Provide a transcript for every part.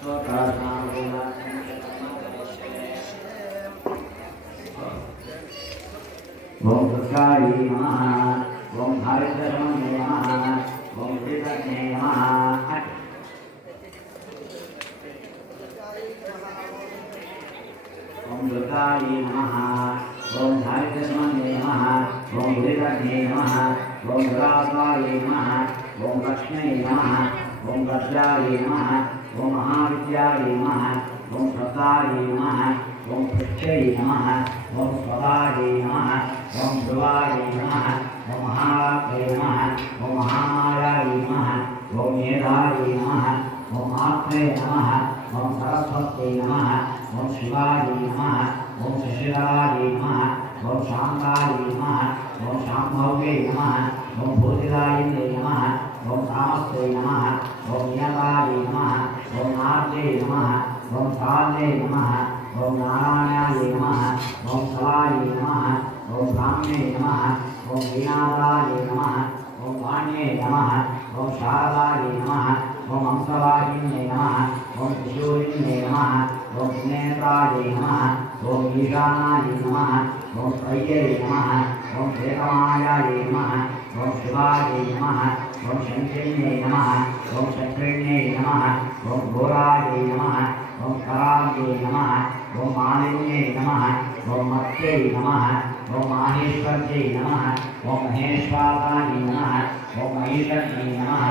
ओम दुर्गाय नमः। ओम हरिद्रमणे नमः। ओम श्रीरत्ने नमः। ओम दुर्गाय नमः। ओम हरिद्रमणे नमः। ओम श्रीरत्ने नमः। ओम दुर्गाय नमः। ओम लक्ष्मी नमः। ओम भद्राय नमः। ओम महाविद्याय नमः। ओम सताय नमः। ओम पृथ्व्यै नमः। ओम स्वभाय नमः। ओम ध्रुवाय नमः। ओम महारात्रे नमः। ओम महामायाय नमः। ओम मेधाय नमः। ओम आत्मे नमः। ओम सरस्वत्यै नमः। ओम शिवाय नमः। ओम शशिधराय नमः। ओम शांताय नमः। ओम शांभव्ये नमः। ओम भूतिदायिने नमः। ओम कामस्ते नमः। ओम नियताय नमः। ओम नार्ये नमः। ओम काले नमः। ओम नारायणाय नमः। ओम सवाय नमः। ओम ब्राह्मणे नमः। ओम वीणादाय नमः। ओम वाण्ये नमः। ओम शारदाय नमः। ओम हंसवाहिन्ये नमः। ओम त्रिशूलिन्ये नमः। ओम त्रिनेत्राय नमः। ओम ईशानाय नमः। ओम त्रय्ये नमः। ओम श्वेतमायाय नमः। ओम शिवाय नमः। ओम शंकिन्ये नमः। ओम चक्रिण्ये नमः। ओम घोराय नमः। ओम कराये नमः। ओम मालिन्ये नमः। ओम मत्ये नमः। ओम माहेश्वर्ये नमः। ओम महेश्वराय नमः। ओम महेश्वर्ये नमः।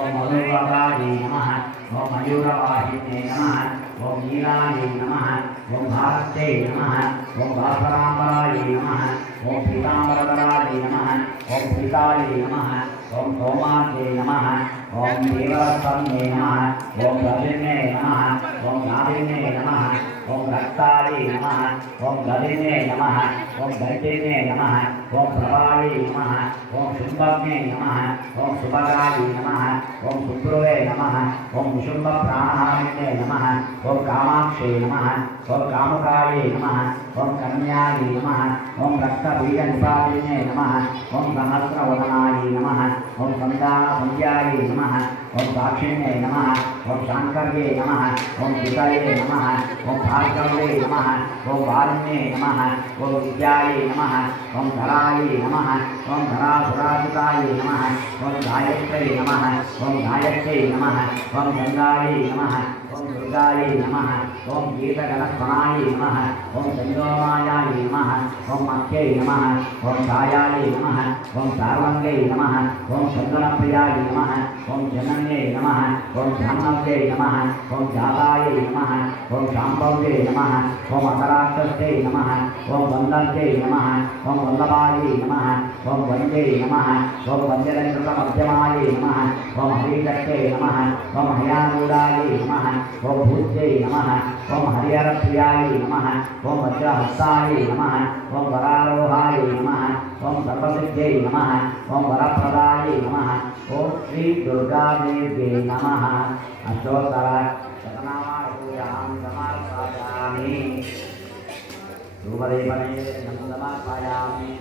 ओम मधुवराय नमः। ओम मयूरवाहिन्ये नमः। ओम नीलाय नमः। ओम भारते नमः। ओम भास्वराम्बराय नमः। ओम पीताम्बरधराय नमः। ओम पीताय नमः। ओम सोमाय नमः। ओम देवरत्ने नमः। ओम रविने नमः। ओम नारिने नमः। ओम रक्ताय नमः। ओम गदिने नमः। ओम दंतिने नमः। ओम प्रभाय नमः। ओम शुंभग्ने नमः। ओम सुभगाय नमः। ओम सुब्रुवे नमः। ओम शुंभ प्राणहारिणे नमः। ओम कामाक्षे नमः। ओम कामुकाय नमः। ओम कन्याय नमः। ओम रक्तबीजनिपातिने नमः। ओम सहस्रवदनाय नमः। ओम संध्याय नमः। ओम साक्षिणे नमः। ओम शांकर्ये नमः। ओम पितये नमः। ओम भार्गवे नमः। ओम वारुण्ये नमः। ओम विद्याय नमः। ओम धराय नमः। ओम धरासुराजिताय नमः। ओम गायत्रे नमः। ओम गायत्रे नमः। ओम गंगाय नमः। ओम दुर्गाय नमः। ओम गीतगणस्वनाय नमः। ओम चंद्रोमायाय नमः। ओम मत्ये नमः। ओम छायाय नमः। ओम सार्वंगे नमः। ओम चंदनप्रियाय नमः। ओम जनन्ये नमः। ओम जाह्नव्ये नमः। ओम जाताय नमः। ओम शांभव्ये नमः। ओम अकराक्षस्ते नमः। ओम वंदन्ते नमः। ओम वल्लभाय नमः। ओम वंदे नमः। ओम वंद्यलंकृतमध्यमाय नमः। ओम हरिचक्रे नमः। ओम हयारूढाय नमः। ओम भूत्यै नमः। ओम हरिहरप्रियाय नमः। ओम वज्रहस्ताय नमः। ओम वरारोहाय नमः। ओम सर्वसिद्ध्यै नमः। ओम वरप्रदाय नमः। ओम श्री दुर्गा देवी नमः। अष्टोत्तर शतनामाभूयां समर्पयामि। धूपदीपने समर्पयामि।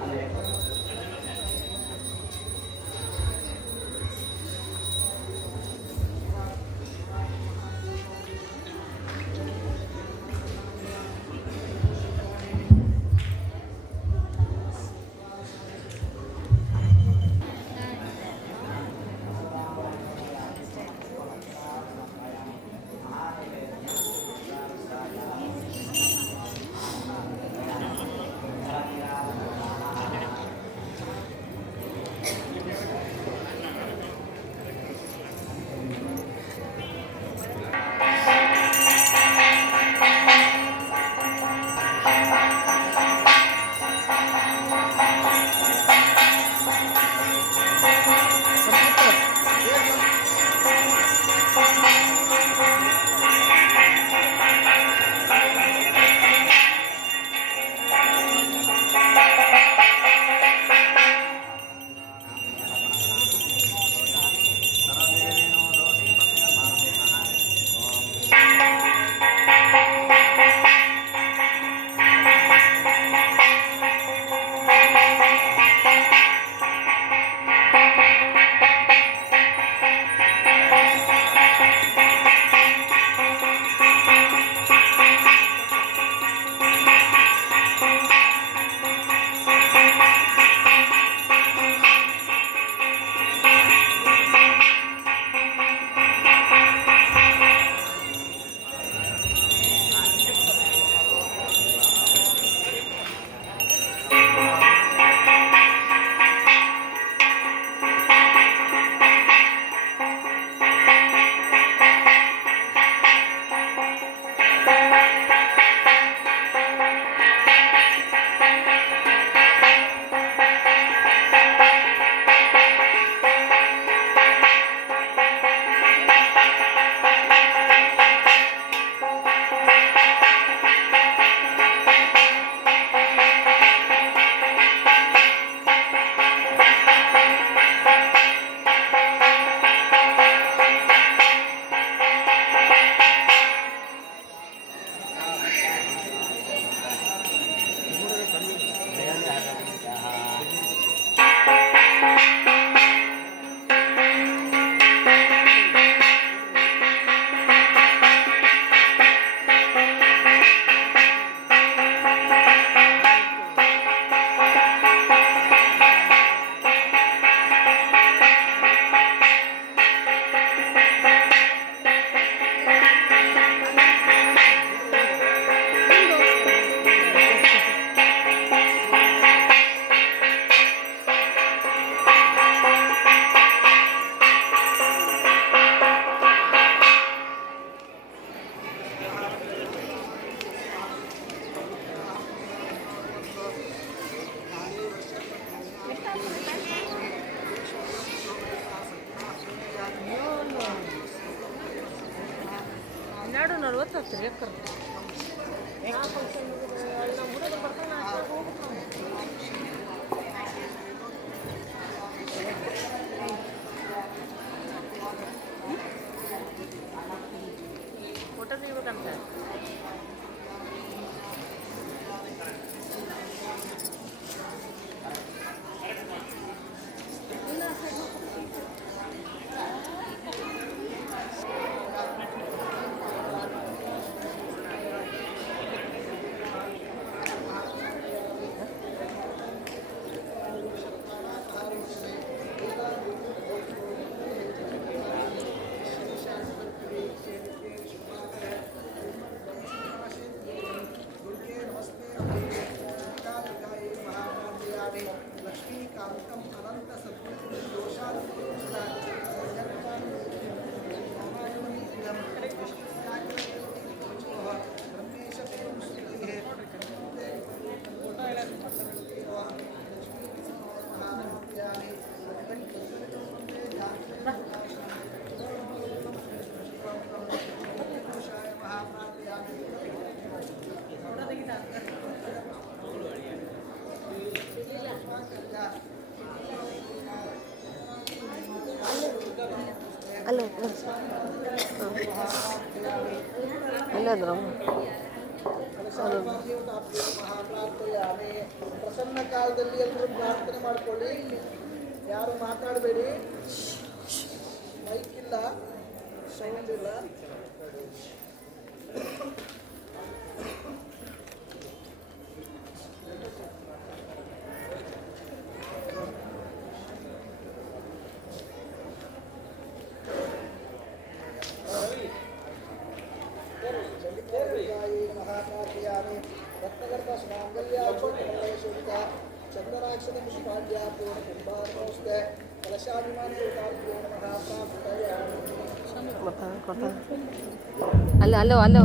240 ಆಗ್ತದೆ ಎಕ್ಕರ್ ಫೋಟೋ ತೆಗಿಬೇಕಂತ ಅಲ್ಲೇ ಅದ್ರ ಪ್ರಸನ್ನ ಕಾಲದಲ್ಲಿ ಎಲ್ಲರೂ ಪ್ರಾರ್ಥನೆ ಮಾಡ್ಕೊಳ್ಳಿ, ಯಾರು ಮಾತಾಡಬೇಡಿ, ಮೈಕ್ ಇಲ್ಲ, ಸೌಂಡ್ ಇಲ್ಲ. ಚಂದ್ರಾಕ್ಷರ ಪುಷ್ಪಾಢ್ಯ ಪೂರ್ಣ ಕುಂಭಾರಮೋಸ್ತೆ ಕಲಶಾಭಿಮಾನಿ ಅಲ್ಲೇ ಅಲ್ಲೋ ಅಲ್ಲೋ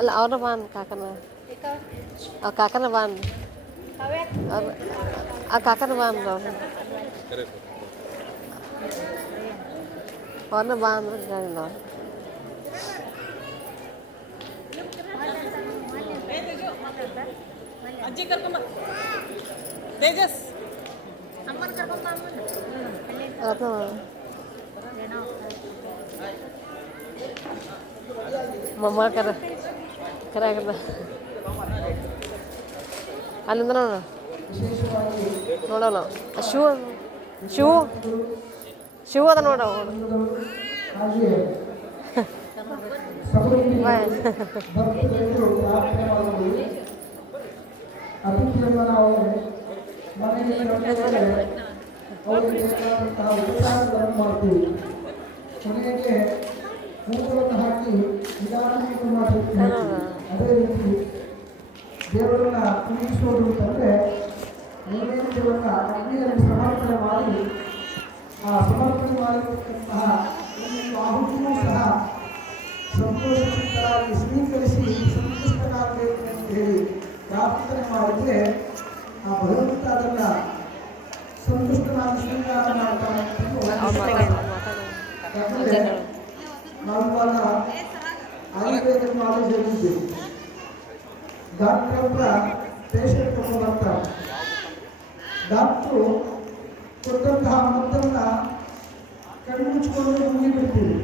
ಅಲ್ಲ ಅವ್ರ ಬಾನ್ ಕಾಕನ ಆ ಕಾಕನ ಬಾನ್ ಆ ಕಾಕನ ಬಾನ್ ಅವ್ರನ್ನ ಬಾ ಅಂದ್ರೆ ಹೇಳಿಲ್ಲ ಅಜ್ಜಿ ಕರ್ಕೊಂಬ ತೇಜಸ್ ಮಮ್ಮ ಕರ ಕರಾಗದ ಅಲ್ಲಿಂದ ನೋಡೋಣ ಶಿವ ಶಿವ ಶಿವ ಅದ ನೋಡ ಅತಿಥಿಯನ್ನು ನಾವು ಮನೆಯಲ್ಲಿ ಅವರಿಗೆ ಉಪಚಾರಗಳನ್ನು ಮಾಡ್ತೀವಿ. ಕೊನೆಗೆ ಹೂಗಳನ್ನು ಹಾಕಿ ನಿಧಾನವಾಗಿ ಮಾಡ್ತೀವಿ. ಅದೇ ರೀತಿ ದೇವರನ್ನ ಪೂಜಿಸೋದು ಅಂತಂದರೆ ನೈವೇದ್ಯವನ್ನು ಅಗ್ನಿಯಲ್ಲಿ ಸಮರ್ಪಣೆ ಮಾಡಿ ಆ ಸಮರ್ಪಣೆ ಮಾಡಿರ್ತಕ್ಕಂತಹ ಆಹುತಿಯೂ ಸಹ ಸಂತೋಷವಾಗಿ ಸ್ವೀಕರಿಸಿ ಸಂತುಷ್ಟನಾಗಬೇಕು ಅಂತ ಹೇಳಿ ಪ್ರಾರ್ಥನೆ ಮಾಡಿದರೆ ಆ ಭಗವಂತ ಅದನ್ನು ಸಂತುಷ್ಟನಾಗಿ ಸ್ವೀಕಾರ ಮಾಡ್ತಾನೆ. ನಾವು ಇವಾಗ ಆಯುರ್ವೇದ ಕಾಲೇಜ್ ಹೋಗಿದ್ದೀವಿ. ಡಾಕ್ಟರ್ ಹತ್ರ ಪೇಷಂಟ್ ತಗೊಂಡು ಬರ್ತಾರೆ. ಡಾಕ್ಟ್ರು ಕೊಟ್ಟಂತಹ ಮದ್ದನ್ನು ಕಣ್ಣು ಮುಚ್ಚಿಕೊಂಡು ಮುಗಿಬಿಡ್ತೀವಿ.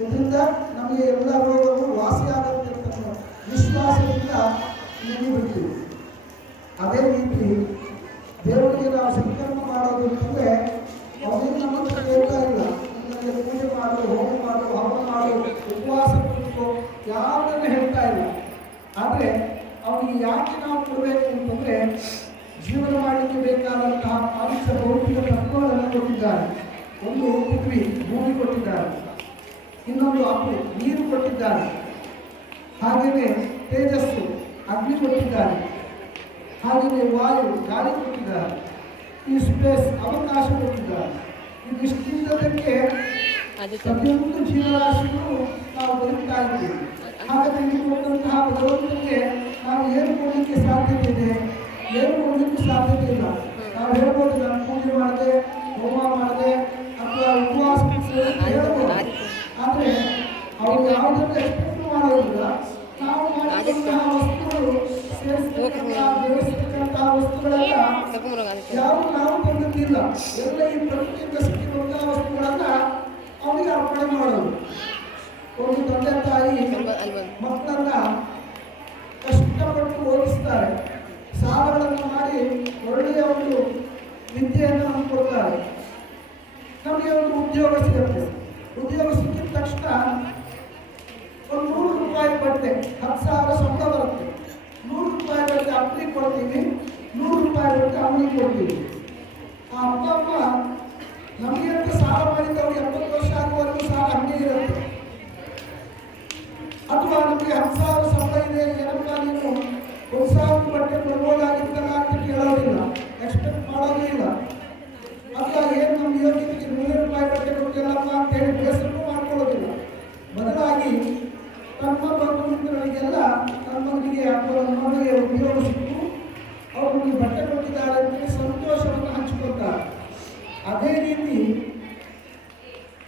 ಇದರಿಂದ ನಮಗೆ ಎಲ್ಲ ರೋಗಗಳು ವಾಸಿಯಾಗುತ್ತೆ ಅಂತ ವಿಶ್ವಾಸದಿಂದ ಮುಗಿಬಿಡ್ತೀವಿ. ಅದೇ ರೀತಿ ದೇವರಿಗೆ ನಾವು ಸಂಕಲ್ಪ ಮಾಡೋದು ಅಂತಂದರೆ ಅವರಿಗೆ ನಮ್ಮನ್ನು ಕೇಳ್ತಾ ಇಲ್ಲ. ನನಗೆ ಪೂಜೆ ಮಾಡು, ಹೋಮ ಮಾಡು, ಹವನ ಮಾಡು, ಉಪವಾಸ ಕುರಿತು ಯಾವುದನ್ನು ಹೇಳ್ತಾ ಇಲ್ಲ. ಆದರೆ ಅವನಿಗೆ ಯಾಕೆ ನಾವು ಕೊಡಬೇಕು ಅಂತಂದರೆ ಜೀವನ ಮಾಡಲಿಕ್ಕೆ ಬೇಕಾದಂತಹ ಪಾಲಿಸ ಭೌತಿಕ ತತ್ವಗಳನ್ನು ಕೊಟ್ಟಿದ್ದಾರೆ. ಒಂದು ಪೃಥ್ವಿ ಭೂಮಿ ಕೊಟ್ಟಿದ್ದಾರೆ, ಇನ್ನೊಂದು ಅಪ್ಪು ನೀರು ಕೊಟ್ಟಿದ್ದಾರೆ. ಹಾಗೆಯೇ ತೇಜಸ್ಸು ಅಗ್ನಿ ಕೊಟ್ಟಿದ್ದಾರೆ, ಹಾಗೆಯೇ ವಾಯು ಗಾಳಿ ಕೊಟ್ಟಿದ್ದಾರೆ, ಈ ಸ್ಪೇಸ್ ಅವಕಾಶ ಕೊಟ್ಟಿದ್ದಾರೆ. ಇದಿಷ್ಟಿದ್ದದಕ್ಕೆ ಪ್ರತಿಯೊಂದು ಜೀವರಾಶಿಗಳು ನಾವು ಬದುಕ್ತಾ ಇದ್ದೀವಿ. ಹಾಗಾದರೆ ಇಲ್ಲಿ ಕೊಟ್ಟಂತಹ ಭಗವಂತನಿಗೆ ನಾವು ಏನು ಕೊಡಲಿಕ್ಕೆ ಸಾಧ್ಯತೆ ಇದೆ, ಏನು ಕೊಡಲಿಕ್ಕೆ ಸಾಧ್ಯತೆ ಇಲ್ಲ. ನಾವು ಹೇಳ್ಬೋದು ನಾನು ಪೂಜೆ ಮಾಡಿದೆ, ಹೋಮ ಮಾಡಿದೆ ಅಥವಾ ಉಪವಾಸ ಹೇಳ್ಬೋದು. ಆದರೆ ಅವರು ಯಾವುದನ್ನು ಎಕ್ಸ್ಪೆಕ್ಟ್ ಮಾಡೋದಿಲ್ಲ. ನಾವು ಮಾಡಿದಂತಹ ವಸ್ತುಗಳು ಬೇಯಿಸಿದಂತಹ ವಸ್ತುಗಳನ್ನ ಯಾವ ನಾವು ತಂದಿಲ್ಲ, ಎಲ್ಲ ಈ ಪ್ರಕೃತಿಯಿಂದ ಸಿಕ್ಕಿರುವಂತಹ ವಸ್ತುಗಳನ್ನ ಅವರಿಗೆ ಅರ್ಪಣೆ ಮಾಡೋದು. ಒಂದು ತಂದೆ ತಾಯಿ ಮಕ್ಕಳನ್ನ ಕಷ್ಟಪಟ್ಟು ಓದಿಸ್ತಾರೆ, ಸಾಲಗಳನ್ನು ಮಾಡಿ ಒಳ್ಳೆಯ ಒಂದು ವಿದ್ಯೆಯನ್ನು ನಮ್ಗೆ ಕೊಡ್ತಾರೆ. ನಮಗೆ ಒಂದು ಉದ್ಯೋಗ ಸಿಗುತ್ತೆ, ಉದ್ಯೋಗ ಸಿಕ್ಕಿದ ತಕ್ಷಣ ಒಂದು 100 ರೂಪಾಯಿ ಬಟ್ಟೆ 10,000 ಸಂಬಳ ಬರುತ್ತೆ. 100 ರೂಪಾಯಿ ಬಟ್ಟೆ ಅಪ್ಪನಿಗೆ ಕೊಡ್ತೀವಿ, 100 ರೂಪಾಯಿ ಬಟ್ಟೆ ಅಮ್ಮನಿಗೆ ಕೊಡ್ತೀವಿ. ಆ ಅಪ್ಪ ಅಮ್ಮ ನಮಗೆ ಅಂತ ಸಾಲ ಮಾಡಿದ್ದವ್ರು 70 ವರ್ಷ ಆಗುವವರೆಗೂ ಸಾಲ ಹಂಗೆ ಇರುತ್ತೆ. ಅಥವಾ ನಮಗೆ 10,000 ಸಂಬಳ ಇದೆ, ಏನಪ್ಪ ನೀನು 1,000 ಬಟ್ಟೆ ಕೊಡ್ಬೋದಾಗಿತ್ತಲ್ಲ ಅಂತ ಕೇಳೋದಿಲ್ಲ, ಎಕ್ಸ್ಪೆಕ್ಟ್ ಮಾಡೋದೇ ಇಲ್ಲ. ಅಥವಾ ಏನು ನಮ್ಮ ಯೋಗ್ಯತೆಗೆ 100 ರೂಪಾಯಿ ಬಟ್ಟೆ ಕೊಟ್ಟಿಲ್ಲಪ್ಪ ಅಂತ ಹೇಳಿ ಬೇಸರನೂ ಮಾಡ್ಕೊಳ್ಳೋದಿಲ್ಲ. ಬದಲಾಗಿ ತಮ್ಮ ಬಂಧು ಮಿತ್ರರಿಗೆಲ್ಲ ತಮ್ಮ ಮಗನಿಗೆ ಅಥವಾ ನಮ್ಮ ಮಗನಿಗೆ ಉದ್ಯೋಗ ಸಿಕ್ಕು ಅವರಿಗೆ ಬಟ್ಟೆ ಕೊಟ್ಟಿದ್ದಾರೆ ಅಂತ ಸಂತೋಷವನ್ನು ಹಂಚಿಕೊಳ್ತಾರೆ. ಅದೇ ರೀತಿ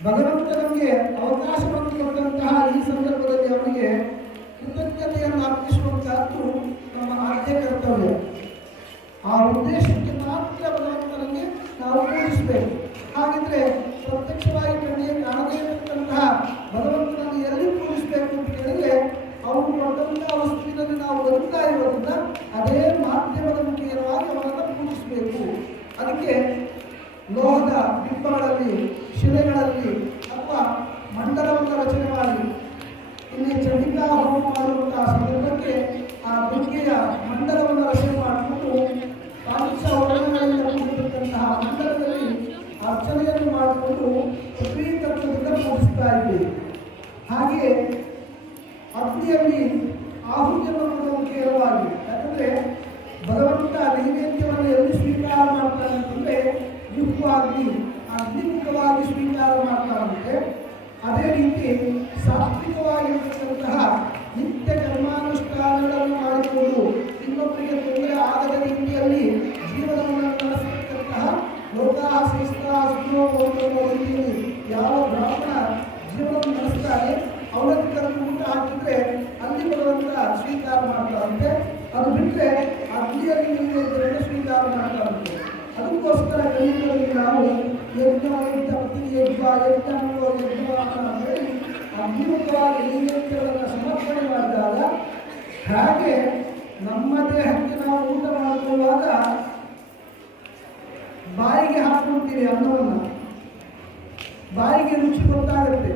ಭಗವಂತ ನಮಗೆ ಅವಕಾಶವನ್ನು ಕೊಟ್ಟಂತಹ ಈ ಸಂದರ್ಭದಲ್ಲಿ ಅವರಿಗೆ ಕೃತಜ್ಞತೆಯನ್ನು ಅರ್ಪಿಸುವಂತಹದ್ದು ನಮ್ಮ ಆದ್ಯ ಕರ್ತವ್ಯ. ಆ ಉದ್ದೇಶಕ್ಕೆ ಮಾತ್ರ ಭಗವಂತನಿಗೆ ನಾವು ಪೂಜಿಸಬೇಕು. ಹಾಗಿದ್ರೆ ಪ್ರತ್ಯಕ್ಷವಾಗಿ ಕಣ್ಣಿಗೆ ಕಾಣದೇ ಇರತಕ್ಕಂತಹ ಭಗವಂತನನ್ನು ಎಲ್ಲಿ ಪೂಜಿಸಬೇಕು ಅಂತ ಹೇಳಿದ್ರೆ ಅವರು ಕೊಟ್ಟಂತಹ ವಸ್ತುವಿನಲ್ಲಿ ನಾವು ಬದುಕ್ತಾ ಇರೋದ್ರಿಂದ ಅದೇ ಮಾಧ್ಯಮದ ಮುಖೇನವಾಗಿ ಅವರನ್ನು ಪೂಜಿಸಬೇಕು. ಅದಕ್ಕೆ ಲೋಹದ ಬಿಂಬಗಳಲ್ಲಿ, ಶಿಲೆಗಳಲ್ಲಿ ಅಥವಾ ಮಂಡಲವನ್ನು ರಚನೆ ಮಾಡಿ ಇಲ್ಲಿ ಚಂಡಿಕಾ ಹೋಮ ಮಾಡುವಂತಹ ಸಂದರ್ಭಕ್ಕೆ ಆ ಬೆಂಕಿಯ ಮಂಡಲವನ್ನು ರಚನೆ ಮಾಡಿಕೊಂಡು ವರ್ಣಗಳಿಂದ ಕೂಡಿರತಕ್ಕಂತಹ ಮಂಡಲದಲ್ಲಿ ಅರ್ಚನೆಯನ್ನು ಮಾಡಿಕೊಂಡು ಪೃಥ್ವಿ ತತ್ವದಿಂದ ಪೂಜಿಸ್ತಾ ಇದ್ದೀವಿ. ಹಾಗೆಯೇ ಅಗ್ನಿಯಲ್ಲಿ ಆಹುತಿಯನ್ನು ಕೊಡುವ ಮುಖೇನವಾಗಿ, ಯಾಕಂದರೆ ಭಗವಂತ ನೈವೇದ್ಯವನ್ನು ಎಲ್ಲಿ ಸ್ವೀಕಾರ ಮಾಡ್ತಾನೆ ಅಂತಂದರೆ ಯುಕ್ತವಾಗಿ ಅಗ್ನಿಮುಖವಾಗಿ ಸ್ವೀಕಾರ ಮಾಡ್ತಾರಂತೆ. ಅದೇ ರೀತಿ ಸಾತ್ವಿಕವಾಗಿರತಕ್ಕಂತಹ ನಿತ್ಯ ಕರ್ಮಾನುಷ್ಠಾನಗಳನ್ನು ಮಾಡಿಕೊಂಡು ಇನ್ನೊಬ್ಬರಿಗೆ ತೊಂದರೆ ಆಗದ ರೀತಿಯಲ್ಲಿ ಜೀವನವನ್ನು ನಡೆಸತಕ್ಕಂತಹ ಲೋಕಾಶಿಸ್ತಾಸ್ತ್ರೀಯಲ್ಲಿ ಯಾವ ಬ್ರಾಹ್ಮಣ ಜೀವನವನ್ನು ನಡೆಸ್ತಾರೆ ಅವರನ್ನು ಕರೆದು ಊಟ ಹಾಕಿದ್ರೆ ಅಲ್ಲಿ ಬರುವಂತ ಸ್ವೀಕಾರ ಮಾಡ್ತಾರಂತೆ. ಅದು ಬಿಟ್ಟರೆ ಅಗ್ನಿಯಲ್ಲಿ ನೈವೇದ್ಯವನ್ನು ಸ್ವೀಕಾರ ಮಾಡ್ತಾರಂತೆ. ಅದಕ್ಕೋಸ್ಕರ ಕಲಿಯುಗದಲ್ಲಿ ನಾವು ಯಜ್ಞ ಅಂತ ಹೇಳಿ ಅಗ್ನಿಮುಖವಾಗಿ ನೈವೇದ್ಯಗಳನ್ನು ಸಮರ್ಪಣೆ ಮಾಡಿದಾಗ ಹಾಗೆ ನಮ್ಮ ದೇಹಕ್ಕೆ ನಾವು ಊಟ ಮಾಡಿಕೊಳ್ಳುವಾಗ ಬಾಯಿಗೆ ಹಾಕ್ಕೊಳ್ತೀವಿ ಅನ್ನವನ್ನು, ಬಾಯಿಗೆ ರುಚಿ ಗೊತ್ತಾಗುತ್ತೆ.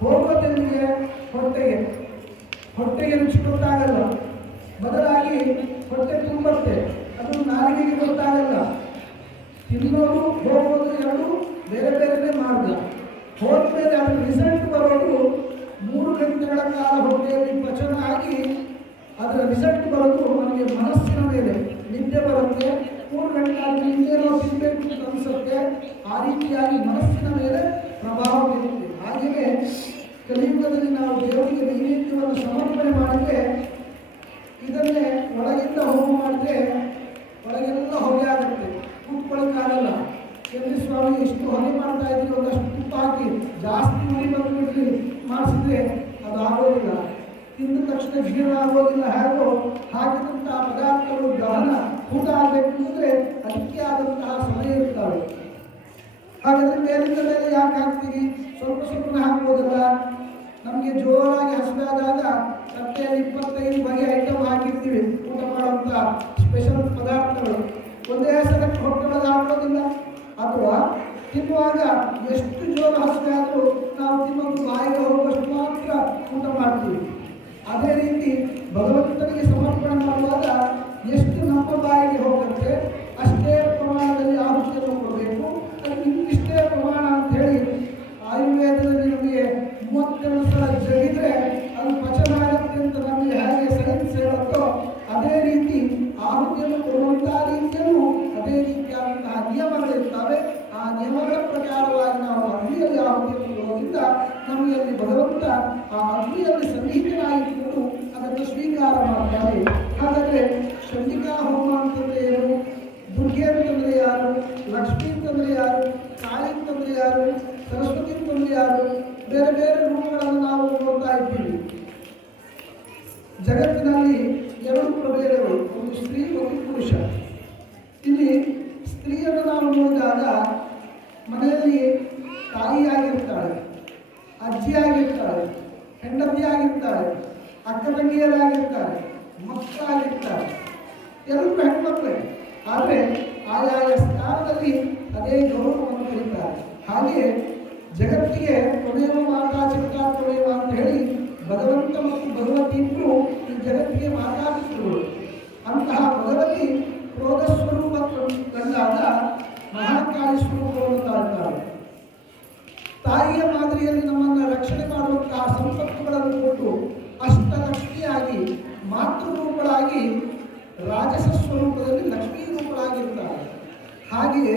ಹೋಗೋದೆಲ್ಲಿಗೆ ಹೊಟ್ಟೆಗೆ ರುಚಿ ಗೊತ್ತಾಗಲ್ಲ, ಬದಲಾಗಿ ಹೊಟ್ಟೆ ತುಂಬುತ್ತೆ, ಅದು ನಾಲಿಗೆಗೆ ಗೊತ್ತಾಗಲ್ಲ. ತಿನ್ನೋದು ಹೋಗೋದು ಎರಡು ಬೇರೆ ಬೇರೆನೇ ಮಾಡಿದ ಹೋದ್ಮೇಲೆ ಅದರ ರಿಸಲ್ಟ್ ಬರೋದು 3 ಗಂಟೆಗಳ ಕಾಲ ಹೊಟ್ಟೆಯಲ್ಲಿ ಪಚನ ಆಗಿ ಅದರ ರಿಸಲ್ಟ್ ಬರೋದು ನಮಗೆ ಮನಸ್ಸಿನ ಮೇಲೆ ನಿದ್ದೆ ಬರುತ್ತೆ. 3 ಗಂಟೆ ಆದಮೇಲೆ ಇನ್ನೇನೋ ತಿನ್ನಬೇಕು ಅಂತ ಅನಿಸುತ್ತೆ. ಆ ರೀತಿಯಾಗಿ ಮನಸ್ಸಿನ ಮೇಲೆ ಪ್ರಭಾವ ಬೀರುತ್ತೆ. ಹಾಗೆಯೇ ಕಲಿಯುಗದಲ್ಲಿ ನಾವು ದೇವರಿಗೆ ನೈವೇದ್ಯವನ್ನು ಸಮರ್ಪಣೆ ಮಾಡಿದರೆ ಇದನ್ನೇ ಒಳಗಿಂದ ಹೋಮ ಮಾಡಿದ್ರೆ ಒಳಗೆಲ್ಲ ಹೊಗೆ ಆಗುತ್ತೆ, ಕೂತ್ಕೊಳ್ಳೋಕ್ಕಾಗಲ್ಲ. ಎಲ್ಲಿ ಸ್ವಾಮಿ ಎಷ್ಟು ಹೊಗೆ ಮಾಡ್ತಾ ಇದ್ರಿ, ಒಂದಷ್ಟು ತುಪ್ಪ ಹಾಕಿ ಜಾಸ್ತಿ ಉರಿ ಬಂದುಬಿಟ್ಟು ಮಾಡಿಸಿದ್ರೆ ಅದು ಆಗೋದಿಲ್ಲ, ತಿಂದ ತಕ್ಷಣ ಜೀರ್ಣ ಆಗೋದಿಲ್ಲ. ಹೇಗೋ ಹಾಕಿದಂತಹ ಪದಾರ್ಥಗಳು ದಹನ ಊಟ ಆಗಬೇಕು ಅಂದರೆ ಅದಕ್ಕೆ ಆದಂತಹ ಸಮಯ ಇರ್ತವೆ. ಹಾಗಾದರೆ ಮೇಲಿಂದ ಮೇಲೆ ಯಾಕೆ ಹಾಕ್ತೀವಿ, ಸ್ವಲ್ಪ ಸ್ವಲ್ಪನೇ ಹಾಕ್ಬೋದಲ್ಲ. ನಮಗೆ ಜೋರಾಗಿ ಹಸಿವಾದಾಗ ತಟ್ಟೆಯಲ್ಲಿ 25 ಬಗೆ ಐಟಮ್ ಹಾಕಿರ್ತೀವಿ ಊಟ ಮಾಡುವಂಥ ಸ್ಪೆಷಲ್ ಪದಾರ್ಥಗಳು. ಒಂದೇ ಸಲಕ್ಕೆ ಹೊಟ್ಟೆಗೆ ಹಾಕೋದಿಲ್ಲ. ಅಥವಾ ತಿನ್ನುವಾಗ ಎಷ್ಟು ಜೋರ ಹಸಿವೆ ಆದರೂ ನಾವು ತಿನ್ನೋದು ಬಾಯಿಗೆ ಹೋಗುವಷ್ಟು ಮಾತ್ರ ಊಟ ಮಾಡ್ತೀವಿ. ಅದೇ ರೀತಿ ಭಗವಂತನಿಗೆ ಸಮರ್ಪಣೆ ಮಾಡುವಾಗ ಎಷ್ಟು ನಮ್ಮ ಬಾಯಿಗೆ ಹೋಗುತ್ತೆ ಅಷ್ಟೇ ಪ್ರಮಾಣದಲ್ಲಿ ಆಹುತಿಯನ್ನು ಕೊಡಬೇಕು. ಅದಕ್ಕೆ ಇಷ್ಟೇ ಪ್ರಮಾಣ ಅಂತ ಹೇಳಿ ಆಯುರ್ವೇದದಲ್ಲಿ ನಮಗೆ 32 ಸಲ ಜಗಿದ್ರೆ ಅದು ಪಚನ ಆಗುತ್ತೆ ಭಗವಂತ ಆ ಅಗ್ನಿಯಲ್ಲಿ ಸನ್ನಿಹಿತನಾಗಿದ್ದರೂ ಅದನ್ನು ಸ್ವೀಕಾರ ಮಾಡ್ತಾರೆ. ಹಾಗಾದರೆ ಚಂಡಿಕಾ ಹೋಮ ಅಂತಂದರೆ ಏನು, ದುರ್ಗೆ ಅಂತಂದರೆ ಯಾರು, ಲಕ್ಷ್ಮೀ ಅಂತಂದರೆ ಯಾರು, ಕಾಳಿ ಅಂತಂದರೆ ಯಾರು, ಸರಸ್ವತಿ ಅಂತಂದರೆ ಯಾರು, ಬೇರೆ ಬೇರೆ ರೂಪಗಳನ್ನು ನಾವು ನೋಡ್ತಾ ಇದ್ದೀವಿ. ಜಗತ್ತಿನಲ್ಲಿ ಎರಡು ಪ್ರಭೇದಗಳು, ಒಂದು ಸ್ತ್ರೀ ಒಂದು ಪುರುಷ. ಇಲ್ಲಿ ಸ್ತ್ರೀಯನ್ನು ನಾವು ನೋಡಿದಾಗ ಮನೆಯಲ್ಲಿ ತಾಯಿಯಾಗಿರ್ತಾಳೆ, ಅಜ್ಜಿಯಾಗಿರ್ತಾಳೆ, ಹೆಂಡತಿಯಾಗಿರ್ತಾಳೆ, ಅಕ್ಕ ತಂಗಿಯರಾಗಿರ್ತಾರೆ, ಮಕ್ಕಳಾಗಿರ್ತಾರೆ, ಎಲ್ಲರೂ ಹೆಣ್ಮಕ್ಳೇ. ಆದರೆ ಆಯಾಯ ಸ್ಥಾನದಲ್ಲಿ ಅದೇ ಗೌರವವನ್ನು ಕರೀತಾರೆ. ಹಾಗೆಯೇ ಜಗತ್ತಿಗೆ ತ್ವಮೇವ ಮಾತಾ ಜಗತಾ ತ್ವಮೇವ ಅಂತ ಹೇಳಿ ಭಗವಂತ ಮತ್ತು ಭಗವತಿ ಇಬ್ಬರು ಈ ಜಗತ್ತಿಗೆ ಮಾತಾಪಿಸಿದರು. ಅಂತಹ ಭಗವತಿ ಕ್ರೋಧ ಸ್ವರೂಪ ಕಂಡಾಗ ಮಹಾಕಾಳಿ ಸ್ವರೂಪವನ್ನು ತಾಳ್ತಾರೆ. ತಾಯಿಯ ಮಾದರಿಯಲ್ಲಿ ನಮ್ಮನ್ನು ರಕ್ಷಣೆ ಮಾಡುವಂತಹ ಸಂಪತ್ತುಗಳನ್ನು ಕೊಟ್ಟು ಅಷ್ಟಲಕ್ಷ್ಮಿಯಾಗಿ ಮಾತೃರೂಪಳಾಗಿ ರಾಜಸ ಸ್ವರೂಪದಲ್ಲಿ ಲಕ್ಷ್ಮೀ ರೂಪಳಾಗಿರ್ತಾರೆ. ಹಾಗೆಯೇ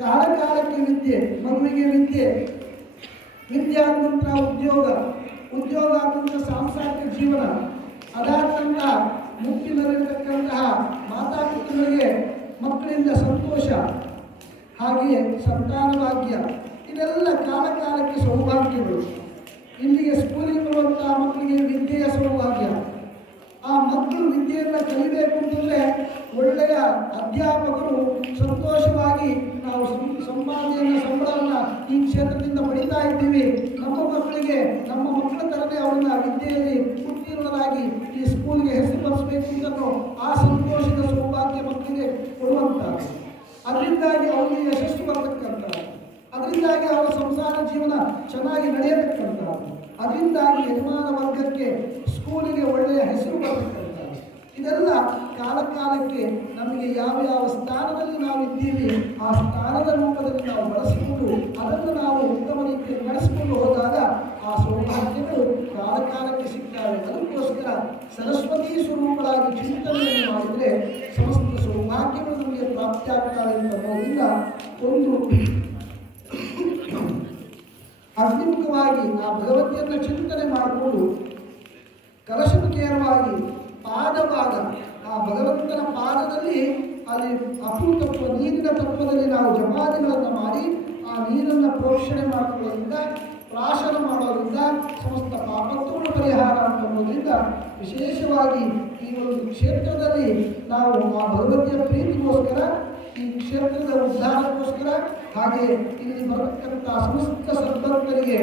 ಕಾಲಕಾಲಕ್ಕೆ ವಿದ್ಯೆ, ಮಗುವಿಗೆ ವಿದ್ಯೆ, ವಿದ್ಯೆ ಆದ ನಂತರ ಉದ್ಯೋಗ ಆದ ನಂತರ ಸಾಂಸಾರಿಕ ಜೀವನ, ಅದಾದ ನಂತರ ಮುಕ್ತಿನಲ್ಲಿರತಕ್ಕಂತಹ ಮಾತಾಪಿತೃಗಳಿಗೆ ಮಕ್ಕಳಿಂದ ಸಂತೋಷ, ಹಾಗೆಯೇ ಸಂತಾನ ಭಾಗ್ಯ, ಇದೆಲ್ಲ ಕಾಲಕಾಲಕ್ಕೆ ಸೌಭಾಗ್ಯಗಳು. ಇಲ್ಲಿಗೆ ಸ್ಕೂಲಿಗೆ ಬರುವಂತಹ ಮಕ್ಕಳಿಗೆ ವಿದ್ಯೆಯ ಸೌಭಾಗ್ಯ. ಆ ಮಕ್ಕಳು ವಿದ್ಯೆಯನ್ನು ಕಲಿಬೇಕು ಅಂತಂದರೆ ಒಳ್ಳೆಯ ಅಧ್ಯಾಪಕರು ಸಂತೋಷವಾಗಿ ನಾವು ಸಂಬಳವನ್ನು ಈ ಕ್ಷೇತ್ರದಿಂದ ಪಡಿತಾ ಇದ್ದೀವಿ, ನಮ್ಮ ಮಕ್ಕಳಿಗೆ ನಮ್ಮ ಮಕ್ಕಳ ಥರನೇ ಅವ್ರನ್ನ ವಿದ್ಯೆಯಲ್ಲಿ ಉತ್ತೀರ್ಣರಾಗಿ ಈ ಸ್ಕೂಲ್ಗೆ ಹೆಸರು ಬರೆಸಬೇಕು ಅಂತ ಆ ಸಂತೋಷದ ಸೌಭಾಗ್ಯ ಮಕ್ಕಳಿಗೆ ಕೊಡುವಂಥದ್ದು. ಅದರಿಂದಾಗಿ ಅವರಿಗೆ ಯಶಸ್ಸು ಬರತಕ್ಕಂಥದ್ದು, ಅದರಿಂದಾಗಿ ಅವರ ಸಂಸಾರ ಜೀವನ ಚೆನ್ನಾಗಿ ನಡೆಯತಕ್ಕಂಥದ್ದು, ಅದರಿಂದಾಗಿ ಯಜಮಾನ ವರ್ಗಕ್ಕೆ ಸ್ಕೂಲಿಗೆ ಒಳ್ಳೆಯ ಹೆಸರು ಬರತಕ್ಕಂಥದ್ದು. ಇದೆಲ್ಲ ಕಾಲಕಾಲಕ್ಕೆ ನಮಗೆ ಯಾವ ಸ್ಥಾನದಲ್ಲಿ ನಾವು ಇದ್ದೀವಿ ಆ ಸ್ಥಾನದ ರೂಪದಲ್ಲಿ ನಾವು ಬಳಸಿಕೊಂಡು ಅದನ್ನು ನಾವು ಉತ್ತಮ ರೀತಿಯಲ್ಲಿ ನಡೆಸಿಕೊಂಡು ಹೋದಾಗ ಆ ಸೌಭಾಗ್ಯಗಳು ಕಾಲಕಾಲಕ್ಕೆ ಸಿಗ್ತವೆ. ಅದಕ್ಕೋಸ್ಕರ ಸರಸ್ವತಿ ಸ್ವರೂಪಗಳಾಗಿ ಚಿಂತನೆಯನ್ನು ಮಾಡಿದರೆ ಸಮಸ್ತ ಸೌಭಾಗ್ಯಗಳು ನಮಗೆ ಪ್ರಾಪ್ತಿಯಾಗ್ತವೆ ಅಂತ ಅನ್ನೋದ್ರಿಂದ ಒಂದು ಅಗ್ನಿಮುಖವಾಗಿ ಆ ಭಗವತಿಯನ್ನು ಚಿಂತನೆ ಮಾಡಿಕೊಂಡು ಕಲಶಮುಖೇರವಾಗಿ ಪಾದಭಾಗ ಆ ಭಗವಂತನ ಪಾದದಲ್ಲಿ ಅಲ್ಲಿ ಅಪೂತತ್ವ ನೀರಿನ ತತ್ವದಲ್ಲಿ ನಾವು ಜಪಾದಿಗಳನ್ನು ಮಾಡಿ ಆ ನೀರನ್ನು ಪ್ರೋಕ್ಷಣೆ ಮಾಡುವುದರಿಂದ ಪ್ರಾಶನ ಮಾಡೋದ್ರಿಂದ ಸಮಸ್ತ ಪಾಪತ್ವಗಳ ಪರಿಹಾರ ಅನ್ನೋದ್ರಿಂದ ವಿಶೇಷವಾಗಿ ಈ ಒಂದು ಕ್ಷೇತ್ರದಲ್ಲಿ ನಾವು ಆ ಭಗವತಿಯ ಪ್ರೀತಿಗೋಸ್ಕರ, ಈ ಕ್ಷೇತ್ರದ ಉದ್ಧಾರಕ್ಕೋಸ್ಕರ, ಹಾಗೆ ಇಲ್ಲಿ ಬರತಕ್ಕಂಥ ಸಮಸ್ತ ಸದ್ಭಕ್ತರಿಗೆ,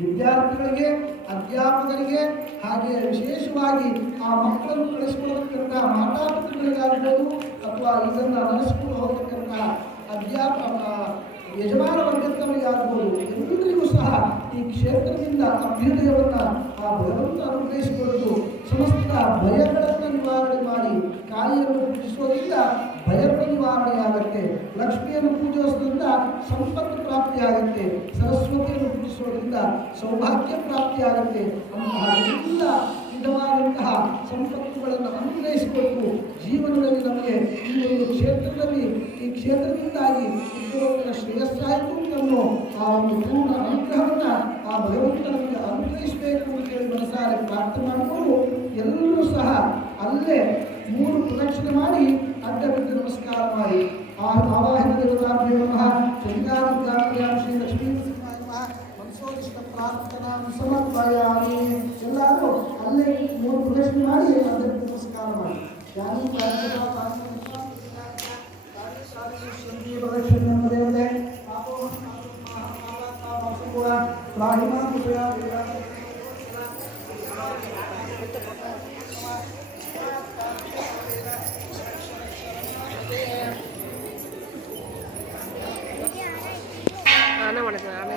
ವಿದ್ಯಾರ್ಥಿಗಳಿಗೆ, ಅಧ್ಯಾಪಕರಿಗೆ, ಹಾಗೆ ವಿಶೇಷವಾಗಿ ಆ ಮಕ್ಕಳನ್ನು ಕಳಿಸಿಕೊಡತಕ್ಕಂಥ ಮಾತಾಪಿತೃಗಳಿಗಾಗಬಹುದು ಅಥವಾ ಇದನ್ನು ನಡೆಸಿಕೊಂಡು ಹೋಗತಕ್ಕಂಥ ಯಜಮಾನ ವರ್ಗದವರಿಗಾಗಬಹುದು, ಎಲ್ಲರಿಗೂ ಸಹ ಈ ಕ್ಷೇತ್ರದಿಂದ ಅಭ್ಯುದಯವನ್ನು ಆ ಭಗವಂತ ಅನುಗ್ರಹಿಸಿಕೊಳ್ಳಲು ಸಮಸ್ತ ಭಯಗಳನ್ನು ನಿವಾರಣೆ ಮಾಡಿ ಕಾಳಿಯನ್ನು ಪೂಜಿಸೋದ್ರಿಂದ ಭಯಗಳ ನಿವಾರಣೆಯಾಗುತ್ತೆ, ಲಕ್ಷ್ಮಿಯನ್ನು ಪೂಜಿಸೋದ್ರಿಂದ ಸಂಪತ್ತು ಪ್ರಾಪ್ತಿಯಾಗುತ್ತೆ, ಸರಸ್ವತಿಯನ್ನು ಪೂಜಿಸೋದ್ರಿಂದ ಸೌಭಾಗ್ಯ ಪ್ರಾಪ್ತಿಯಾಗುತ್ತೆ. ಅಂತಹ ಎಲ್ಲ ವಿಧವಾದಂತಹ ಸಂಪತ್ತುಗಳನ್ನು ಅನುಗ್ರಹಿಸಿಕೊಟ್ಟು ಜೀವನದಲ್ಲಿ ನಮಗೆ ಈ ಒಂದು ಕ್ಷೇತ್ರದಲ್ಲಿ ಈ ಕ್ಷೇತ್ರದಿಂದಾಗಿ ಉದ್ಯೋಗಗಳ ಶ್ರೇಯಸ್ಸಾಯಿತು ಅನ್ನೋ ಆ ಒಂದು ಪೂರ್ಣ ಅನುಗ್ರಹವನ್ನು ಆ ಭಗವಂತ ನಮಗೆ ಅನುಗ್ರಹಿಸಬೇಕು ಅಂತೇಳಿ ಮನಸಾರೆ ಪ್ರಾರ್ಥನೆ ಮಾಡಿಕೊಂಡು ಎಲ್ಲರೂ ಸಹ ಅಲ್ಲೇ 3 ಪ್ರದಕ್ಷಿಣೆ ಮಾಡಿ ಅಡ್ಡ ಬಿದ್ದು ನಮಸ್ಕಾರ ಮಾಡಿ ಆ ಆವಾಹನ ದೇವತಾಭ್ಯೋ ನಮಃ ಚಂದ್ರಾದಿತ್ಯಾಭ್ಯಾಂ ಶ್ರೀ ಲಕ್ಷ್ಮೀ ಮನಸೋದಿಷ್ಟ ಪ್ರಾರ್ಥನಾ ಸಮರ್ಪಯಾಮಿ. ಎಲ್ಲರೂ ಅಲ್ಲೇ 3 ಪ್ರದಕ್ಷಿಣೆ ಮಾಡಿ ಅಡ್ಡ ಬಿದ್ದು ನಮಸ್ಕಾರ ಮಾಡಿ ಯಾರು ನಾನೇ ಮಾಡಿದ್ದೆ, ನಾನೇ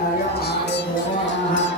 ಅಯಮಾಯ ನಮಃ